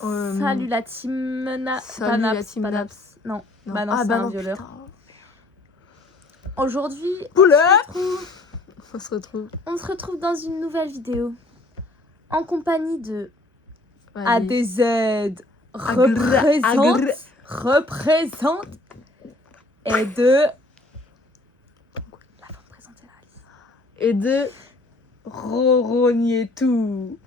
Salut la team Salut la team Naps. Non. Non. Bah non, Ah c'est bah un non, violeur. putain. Aujourd'hui, Poulet. on se retrouve On se retrouve. dans une nouvelle vidéo en compagnie de Allez. ADZ représente et de la femme présentée là, Alice. Et de Rorogner tout.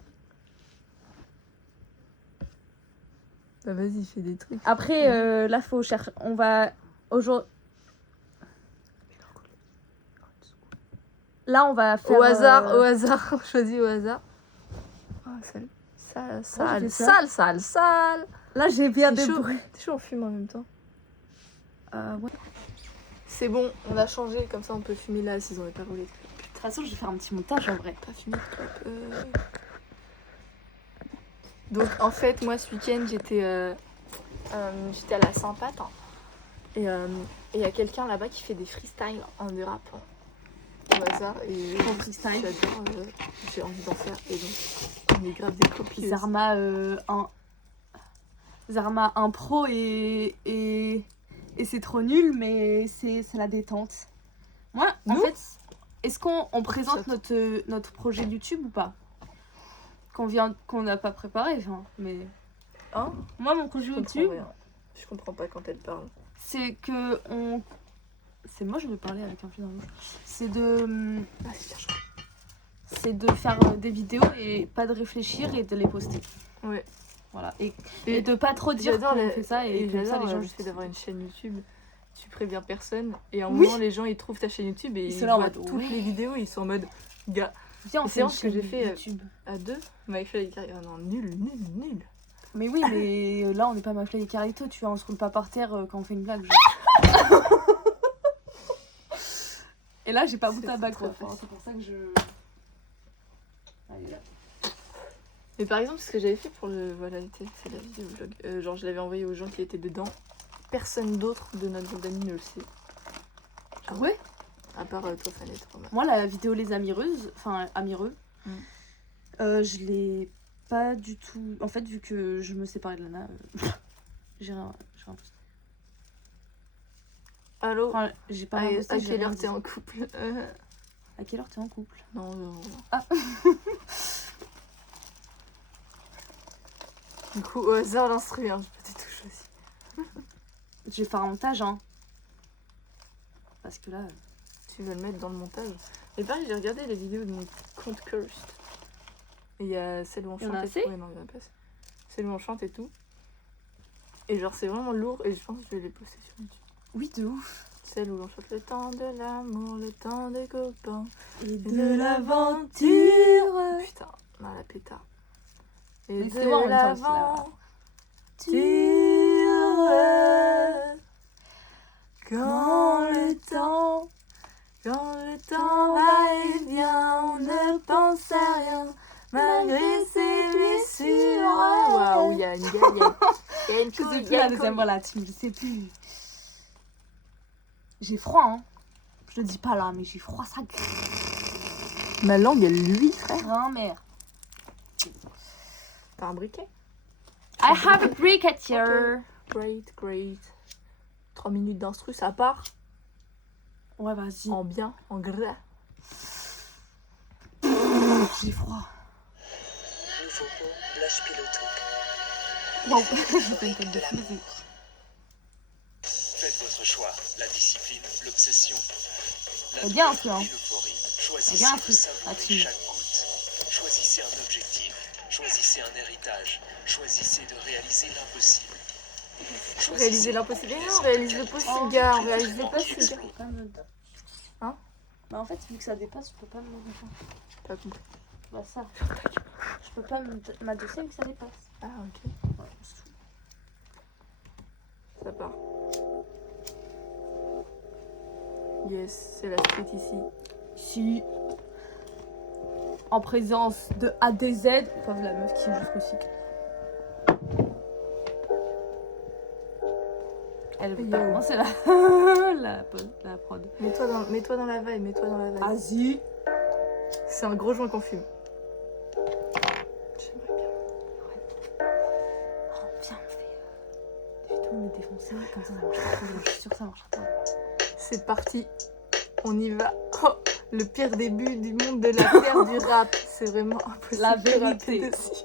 Bah vas-y, fais des trucs. Après, là, faut chercher. On va aujourd'hui. Là, on va faire. Au hasard, on choisit au hasard. Ah, sale. Là, j'ai bien T'es chaud, débrouillé. t'es chaud, on fume en même temps. Ouais. C'est bon, on a changé, comme ça on peut fumer là s'ils ont pas roulé. De toute façon, je vais faire un petit montage en vrai. Pas fumer trop. Donc en fait, moi ce week-end j'étais à la Saint-Pat et il y a quelqu'un là-bas qui fait des freestyles en rap au hasard et En freestyle. j'adore, j'ai envie d'en faire et donc on est grave des copieuses. Zarma un pro et c'est trop nul, mais c'est la détente. Moi, en Nous fait, est-ce qu'on présente notre projet YouTube ou pas? Qu'on n'a pas préparé, enfin, mais... Hein? Moi, mon projet YouTube, Je comprends pas quand elle parle. c'est que on... C'est moi, je vais parler avec un fil dans rouge. C'est de... C'est de faire des vidéos et pas de réfléchir et de les poster. Ouais. Voilà. Et de pas trop dire qu'on fait ça et comme ça les gens le fait d'avoir une chaîne YouTube. Tu préviens personne et à un Oui. moment les gens ils trouvent ta chaîne YouTube et Ils ils sont là en voient mode, toutes ouais. les vidéos et ils sont en mode gars. Viens, on Et fait c'est une ce que j'ai chaîne fait YouTube. à deux. MyFly et Carrie. Ah non, nul. Mais oui, mais là on n'est pas MyFly et Carlito, tu vois, on se roule pas par terre quand on fait une blague. Genre. Et là j'ai pas bout à bac quoi. C'est pour ça que je. Allez là. Mais par exemple, ce que j'avais fait pour le voilà l'été, c'est la vidéo vlog. Genre je l'avais envoyé aux gens qui étaient dedans. Personne d'autre de notre groupe d'amis ne le sait. Ah ouais? À part toi, Fanette. Moi, la vidéo Les Amireuses, enfin Amireux, je l'ai pas du tout. En fait, vu que je me séparais de Lana, j'ai rien posté. Allô? Enfin, j'ai pas rien posté. À quelle heure t'es en couple? À quelle heure t'es en couple? Non. Ah. Du coup, au hasard, l'instru, hein, j'ai pas du tout choisi. Je vais faire un montage, hein. Parce que là. Tu veux le mettre dans le montage? Et pareil, j'ai regardé les vidéos de mon compte Cursed. Et il y a celle où on chante et tout. Ouais, non, il y en a pas assez. Celle où on chante et tout. Et genre, c'est vraiment lourd et je pense que je vais les poster sur YouTube. Oui, de ouf. Celle où l'on chante le temps de l'amour, le temps des copains et de l'aventure. Putain, non, la pétard. Et oui, de l'aventure. Quand le temps va et vient, on ne pense à rien, malgré ses blessures. Waouh, il y a une gueule, il y a une Je sais couille, plus la deuxième, voilà, team, je sais plus. J'ai froid, hein. Je le dis pas là, mais j'ai froid, ça. Ma langue, elle luit, frère. Grand-mère. T'as un briquet? I have a briquet here. Okay. Great. 3 minutes d'instru, ça part. Ouais, vas-y. En bien, en gras. J'ai froid. Nouveau mot, Blush Piloto. Wow. L'euphorique de l'amour. Faites votre choix. La discipline, l'obsession. C'est bien, ça, hein. L'euphorie. Choisissez bien, de savourer là-dessus. chaque goutte. Choisissez un objectif. Choisissez un héritage. Choisissez de réaliser l'impossible. Réaliser l'impossible. Non, on réalise le possible, gars. On réalise le possible. Hein? Bah en fait, vu que ça dépasse, je peux pas me mettre. Pas compris. Bah ça. Je peux pas m'adosser vu que ça dépasse. Ah, ok. Ouais, c'est tout. Ça part. Yes, c'est la street ici. Si. En présence de ADZ, enfin de la meuf qui joue jusqu'au cycle. Elle veut pas commencer la prod. Mets-toi dans la vibe, Vas-y. C'est un gros joint qu'on fume. J'aimerais bien. défoncer, comme ça marchera trop bien. Je suis sûre que ça marchera trop bien. C'est parti, on y va. Oh, le pire début du monde de la terre du rap. C'est vraiment impossible La de rapper vérité. dessus.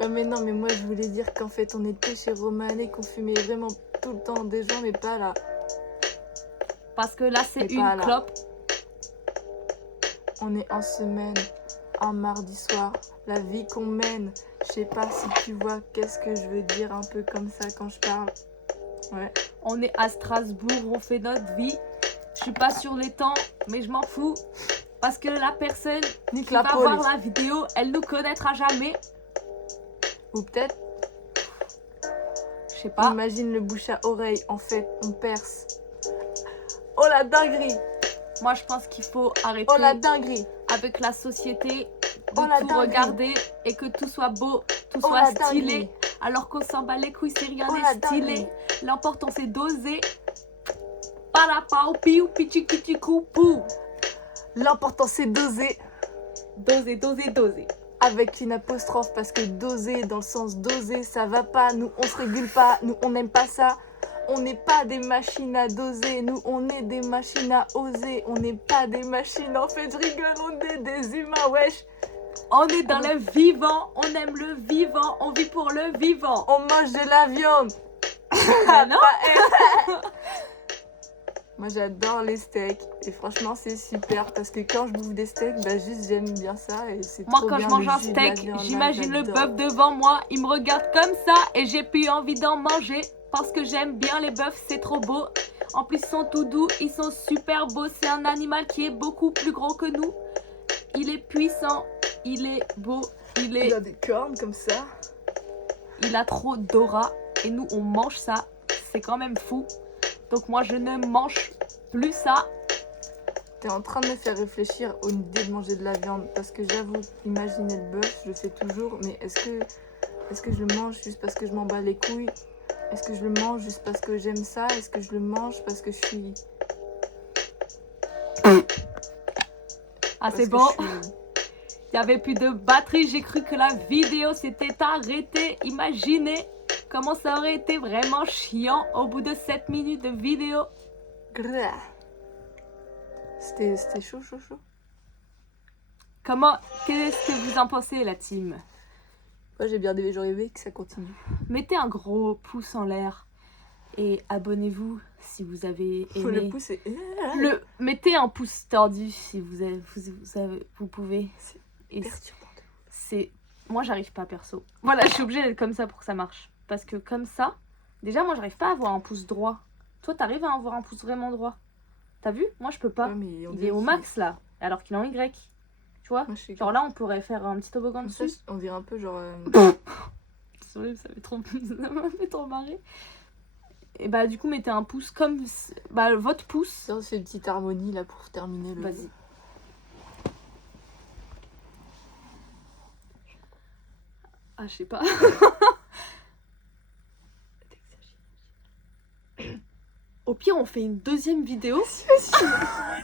Ah mais non, mais moi je voulais dire qu'en fait on était chez Romanée, qu'on fumait vraiment tout le temps des gens, mais pas là. Parce que là, c'est Mais pas une là. clope. On est en semaine, un mardi soir, la vie qu'on mène. Je sais pas si tu vois qu'est-ce que je veux dire un peu comme ça quand je parle. Ouais. On est à Strasbourg, on fait notre vie. Je suis pas sur les temps, mais je m'en fous. Parce que la personne Nique qui la va police. voir la vidéo, elle nous connaîtra jamais. Ou peut-être, Je sais pas. imagine le bouche à oreille, en fait, on perce. Oh la dinguerie! Moi, je pense qu'il faut arrêter Oh la dinguerie! avec la société de Oh la tout dinguerie. regarder et que tout soit beau, tout Oh soit la stylé. dinguerie! Alors qu'on s'en bat les couilles, c'est rien Oh la n'est stylé. dinguerie. L'important, c'est d'oser. Parapau, piou, pichi, kichi, coupou. L'important c'est doser Doser, doser, doser. avec une apostrophe parce que doser dans le sens doser ça va pas. Nous on se régule pas, nous on n'aime pas ça. On n'est pas des machines à doser, nous on est des machines à oser. On n'est pas des machines, en fait je rigole, on est des humains, wesh. On est dans le vivant, on aime le vivant, on vit pour le vivant. On mange de la viande. Mais non. Moi j'adore les steaks et franchement c'est super parce que quand je bouffe des steaks, bah juste j'aime bien ça et c'est Moi, trop quand bien. je mange le un jus de la steak, viande, là, j'imagine le j'adore. bœuf devant moi. Il me regarde comme ça et j'ai plus envie d'en manger. Parce que j'aime bien les bœufs, c'est trop beau. En plus, ils sont tout doux, ils sont super beaux. C'est un animal qui est beaucoup plus gros que nous. Il est puissant, il est beau, Il a des cornes comme ça. il a trop d'aura. Et nous, on mange ça. C'est quand même fou. Donc moi, je ne mange plus ça. T'es en train de me faire réfléchir aux idées de manger de la viande parce que j'avoue, imaginer le bœuf, je le fais toujours, mais est-ce que je le mange juste parce que je m'en bats les couilles? Est-ce que je le mange juste parce que j'aime ça? Est-ce que je le mange parce que je suis... Ah, parce c'est que bon. je suis- Il n'y avait plus de batterie. J'ai cru que la vidéo s'était arrêtée. Imaginez comment ça aurait été vraiment chiant au bout de 7 minutes de vidéo. Grrr. C'était chaud. Qu'est-ce que vous en pensez, la team? Moi j'ai bien rêvé que ça continue. Mettez un gros pouce en l'air et abonnez-vous si vous avez Faut le aimé. pousser. Mettez un pouce tordu si vous pouvez. C'est Et perturbant. moi, j'arrive pas perso. Voilà, je suis obligée d'être comme ça pour que ça marche. Parce que comme ça, déjà, moi, j'arrive pas à avoir un pouce droit. Toi, t'arrives à avoir un pouce vraiment droit. T'as vu? Moi, je peux pas. Ouais, mais on Il dirait est au qu'il- max là, alors qu'il est en Y. Tu vois? Moi, je sais Genre là, on pourrait faire un petit toboggan comme ça, dessus. on dirait un peu genre... Désolée, ça m'a fait trop marrer. Et bah, du coup, mettez un pouce comme. Bah, votre pouce. Ça, c'est une petite harmonie là pour terminer le... Vas-y. Ah, je sais pas. Au pire, on fait une deuxième vidéo.